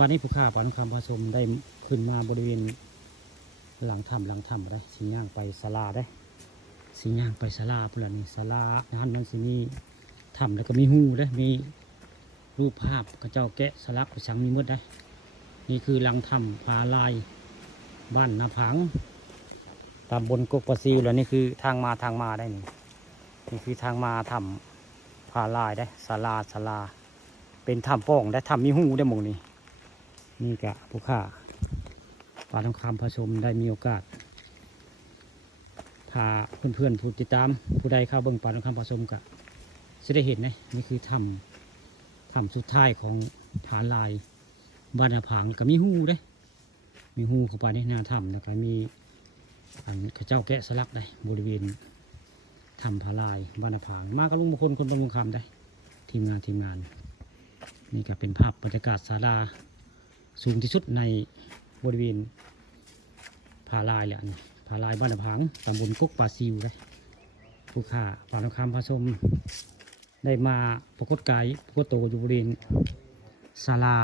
วันนี้ผู้ข้าปานคำผสมได้ขึ้นมาบริเวณหลังถ้ำได้สิย่างไปศาลาได้สิย่างไปศาลาเพื่อนนี่ศาลานั้นมันสิมีถ้ำแล้วก็มีหูได้มีรูปภาพกระเจ้าแกะสลักสังมีมืดได้นี่คือหลังถ้ำผาลายบ้านนาผังตำบลกกปะซิวแล้วนี่คือทางมาได้นี่คือทางมาถ้ำผาลายได้ศาลาเป็นถ้ำป้องได้ถ้ำมีหูได้หมดนี่กะผู้ข้าปานคำผสมได้มีโอกาสพาเพื่อนผู้ติดตามผู้ใดเข้าเบิ่งปานคำผสมกะจะได้เห็นนะนี่คือถ้ำสุดท้ายของผาลายบ้านนาผางก็มีหูได้มีหูเข้าไปในหน้าถ้ำแล้วก็มีข้าเจ้าแกะสลักได้บริเวณถ้ำผาลายบ้านนาผางมากับลุงมงคลคนบำรุงคำได้ทีมงานนี่ก็เป็นภาพบรรยากาศศาลาสูงที่สุดในบริเวณผาลายแหละผาลายบ้านนาผางตำบลกุ๊กป่าซิวได้ผู้ข้าปานคำผสมได้มาปรากฏกายปรากฏโตอยู่บริเวณศาลา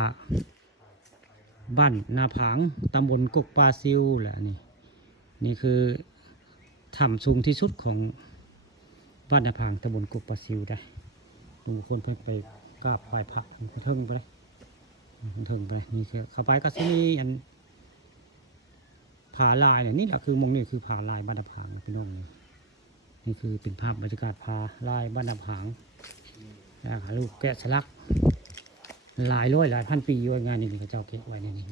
บ้านนาผางตำบลกกป่าซิวแหละนี่คือถ้ำสูงที่สุดของบ้านนาผางตำบลกกป่าซิวได้ลุงคนเพิ่งไปกราบไหว้พระเทิงไปเลยเทิงไปนี่คือเข้าไปก็จะมีอันผาลายเนี่ยนี่แหละคือมองนี่คือผาลายบ้านนาผางพี่น้องนี่คือเป็นภาพบรรยากาศผาลายบ้านนาผางลูกแกะสลักหลายร้อยหลายพันปีอยู่งานนี้พระเจ้าเก็บไว้ในนี้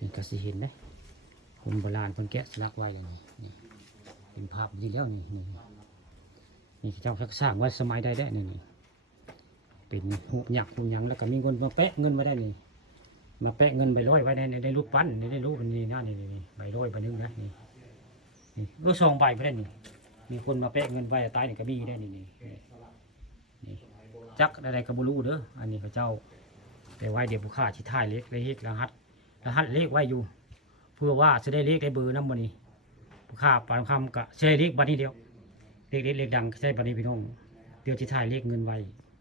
นี่ก็สิเห็นได้คนโบราณคนแกะสลักไว้อย่างนี้นี่เป็นภาพดีแล้วนี่พระเจ้าสร้างไว้สมัยใดได้นี่เป็นหูหยักหูหยังแล้วก็มีเงินมาแปะเงินไว้ได้นี่มาแปะเงินใบร้อยไว้ในรูปปั้นในรูปนี่นะนี่ใบร้อยใบนึงนะนี่รูปซองใบไม่ได้นี่มีคนมาแปะเงินไว้ตายนี่ก็มีได้นี่จักอะไรก็บรูเด้ออันนี้พระเจ้าแต่ไว้เดี๋ยวผู้ข้าชี้ท้ายเลขรหัสเลขไว้อยู่เพื่อว่าจะได้เลขได้เบอร์น้ำมันนี่ผู้ข้าปานคำก็ใช้เลขบัตรนี้เดียวเลขดังใช้บัตรนี้พี่น้องเดี๋ยวชี้ท้ายเลขเงินไว้